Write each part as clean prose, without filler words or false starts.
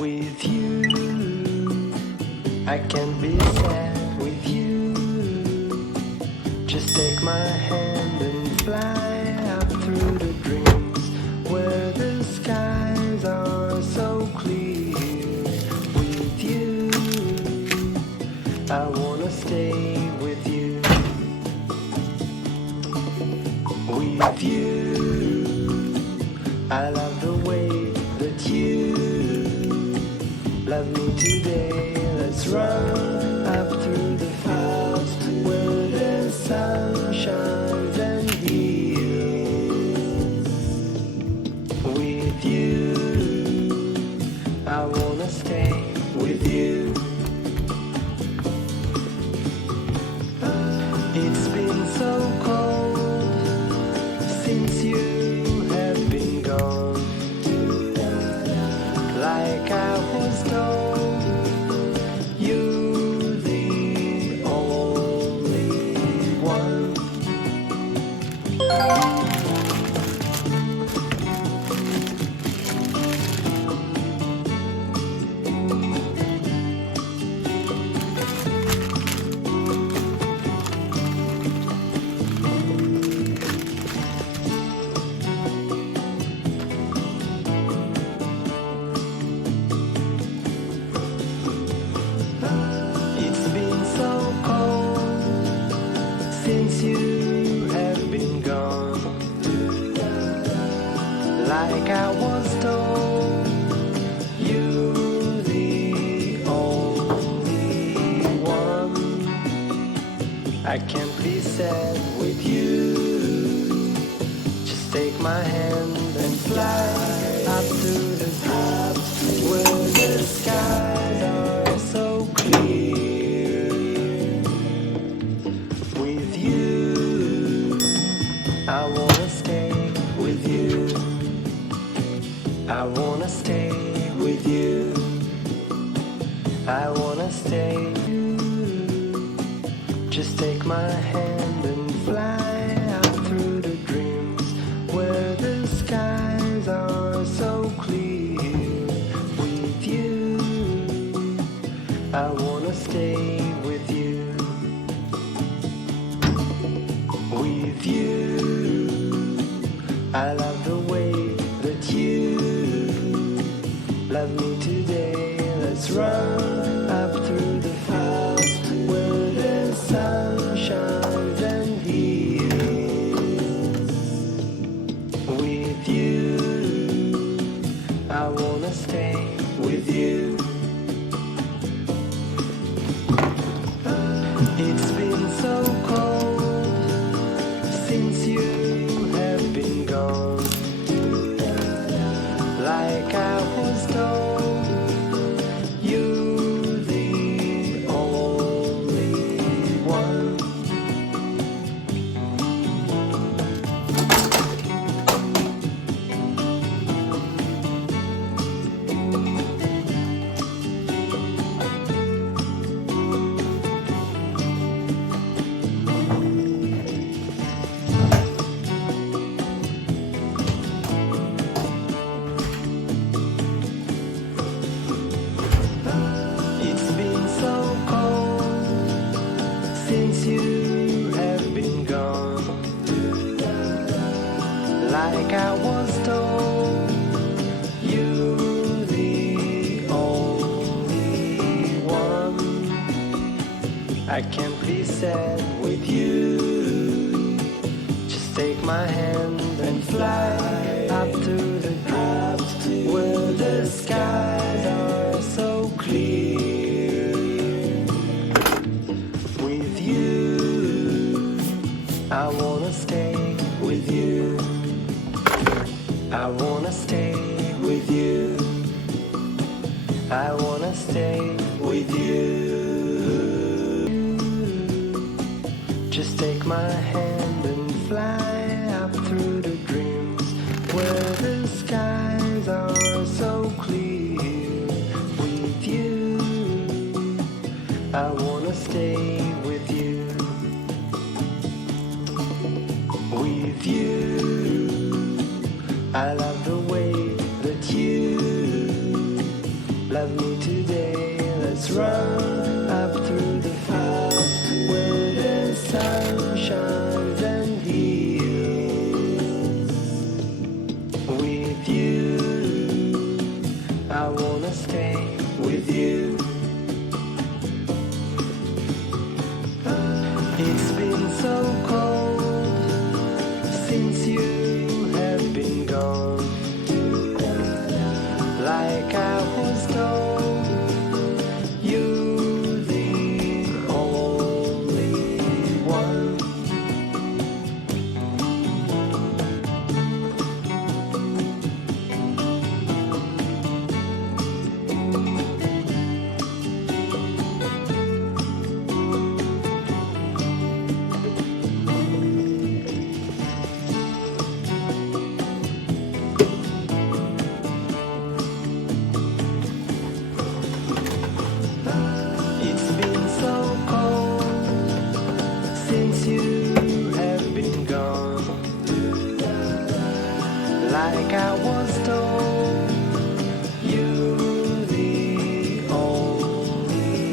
With you, I can't be sad with you. Just take my hand and fly up through the dreams where the skies are so clear. With you, I wanna stay with you. With you, I love the way that you love me today. Let's run up through the fields where the sun shines and heals. With you, I wanna stay with you. It's been so cold since you have been gone. Like I was told, you're the only one. It's been so cold since you have been gone. Like I was told, you're the only one. I can't be sad with you. Just take my hand and fly up through the clouds where the skies are so clear. With you, I wanna stay with you. I wanna stay with you. I wanna stay with you. Just take my hand and fly out through the dreams where the skies are so clear. With you, I wanna stay with you. With you, I love the way that you love me today. Let's run up through the fields where the sun shines and heals. With you, I wanna stay with you. It's been so cold since you have been gone. Like I was told, you're the only one. It's been so cold since you have been gone. Like I was told, you're the only one. I can't be sad with you. Just take my hand and fly up to the clouds where the skies are so clear. With you, I wanna stay with you. I wanna stay with you. I wanna stay with you. Just take my hand and fly up through the dreams where the skies are so clear. With you, I wanna stay with you. With you, I love the way that you Love me today, let's run up through the fields where the sun shines and heals. With you, I wanna stay with you. It's been so cold since you have been gone. Like I was told, you're the only one. It's been so cold since you have been gone. Like I was told, you're the only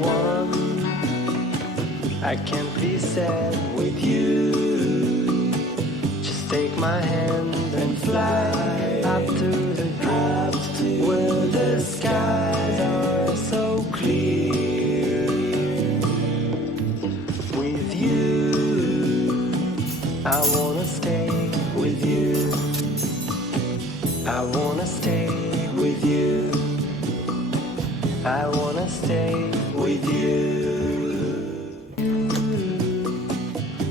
one. I can't be sad with you. Just take my hand and fly up to the clouds where the skies are so clear. With you, I wanna stay with you. I wanna stay with you. I wanna stay with you.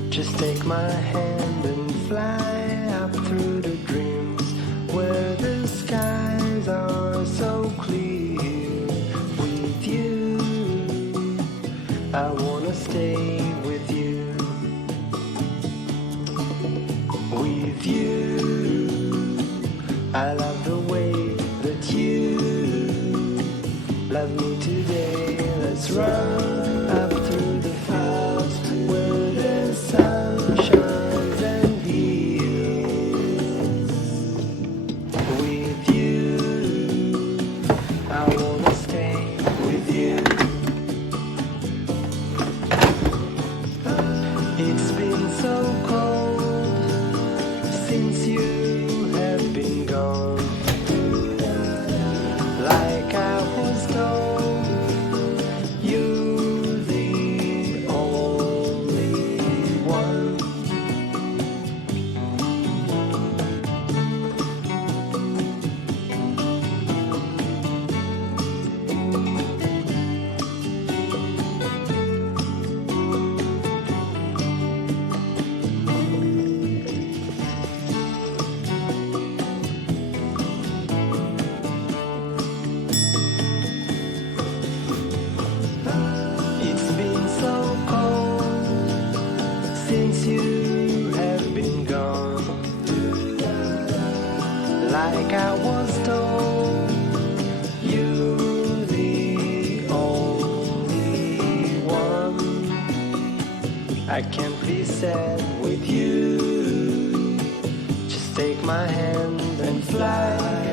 Just take my hand and fly up through the dreams where the skies are so clear. With you, I wanna stay with you. With you, I love the way that you love me today. Let's run up through the fields where the sun shines and heals. With you, I wanna stay with you. It's been so cold since you have been gone. Like I was told, you're the only one. It's been so cold since you have been gone. Like I was told, you're the only one. I can't be sad with you. Just take my hand and fly